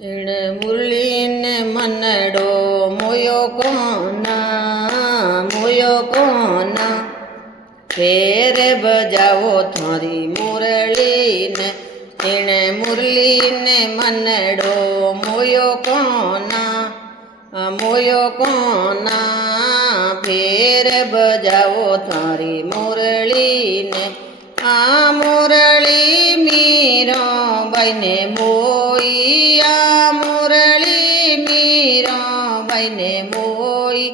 એણે મુરલીને મનડો મોયો કોના ફેરે બજાવો થારી મુરલીને એણે મુરલીને મનડો મોયો કોના ફેરે બજાવો થારી મુરલીને આ મુરલી મીરો બાઈને મોઈ આ મુરલી મીરો બાઈને મોઈ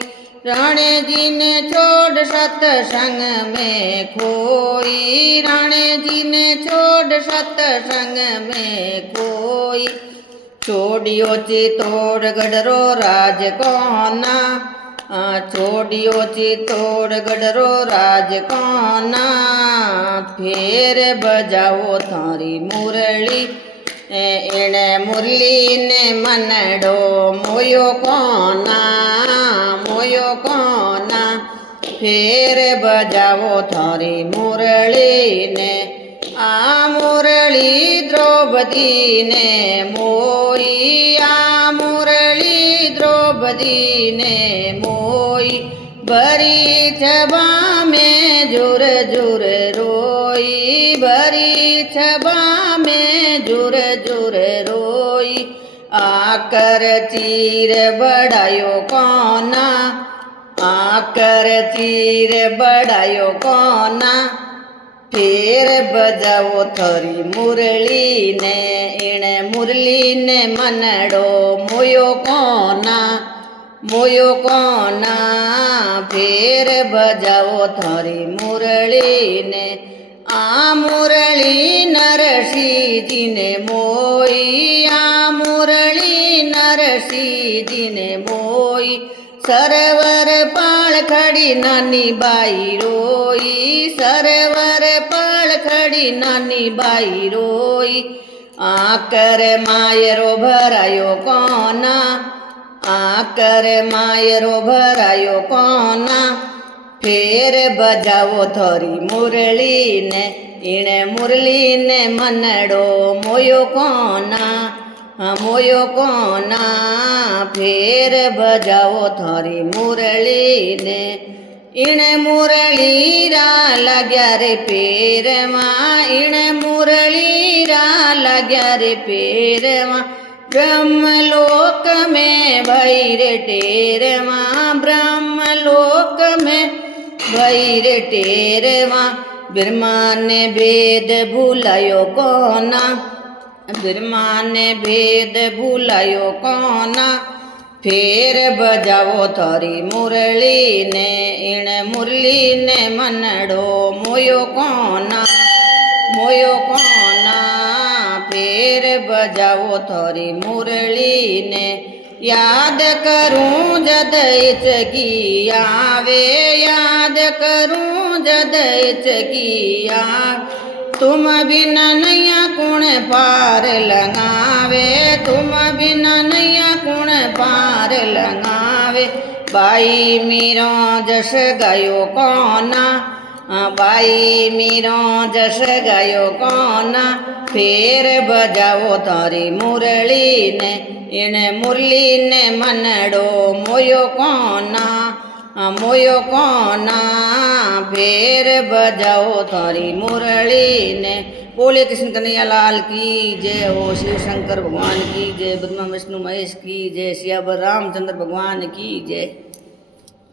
राणे ने छोड़ सत्संग में खोई राणे ने छोड़ सत्संग में खोई छोड़ियो चित्तौड़गढ़ रो राज कोना छोड़ियो चित्तौड़गढ़ रो राज कोना फेर बजाओ थारी मुरली एणे मुरली ने मनडो मोयो कोना फेर बजावो थारी मुरली ने आ मुरली द्रौपदी ने मोई आ मुरली द्रौपदी ने मोई भरी छबा में जुर जुर रोई भरी छबा में जुर जुर रोई आकर चीर बढ़ायो कोना आकर चीर बढ़ायो कोना फेर बजावो थारी मुरली ने एणे मुरली ने मनडो मोयो कोना फेर बजावो थारी मुरली ने आ मुरली नरसिंह जी ने मोई आ मुरली नरसिंह जी ने मोई सरवर पाल खड़ी नानी बाई रोई सरवर पाल खड़ी नानी बाई रोई आकर मायरो भरायो कोना आकर मायरो भरायो कोना फेर बजावो थारी मुरली ने इणे मुरली ने मनडो मोयो कोना फेर बजावो थारी मुरली ने इणे मुरली रा लाग्या रे पेर मां इणे मुरली रा लाग्या रे पेर मां ब्रह्मलोक में भई रे टेर मां ब्रह्मलोक में भई रे टेर मां ब्रह्मा ने भेद भूलायो कोना ब्रह्मा ने भेद भूलायो कोना फेर बजावो थारी मुरली ने इणे मुरली ने मनडो मोयो कोना फेर बजावो थारी मुरली ने याद करूं जद इचकी आवे याद करूं जद इचकी आवे तुम बिना नैया कुण पार लगावे तुम बिना नैया कुण पार लगावे बाई मीरो जस गायो कोना बाई मीरो जस गायो कोना फेर बजावो थारी मुरली ने इणे मुरली ने मनडो मोयो कोना फेर बजाओ थारी मुरली ने। बोले कृष्ण कन्हैया लाल की जय हो, शिव शंकर भगवान की जय, ब्रह्मा विष्णु महेश की जय, सियावर रामचंद्र भगवान की जय।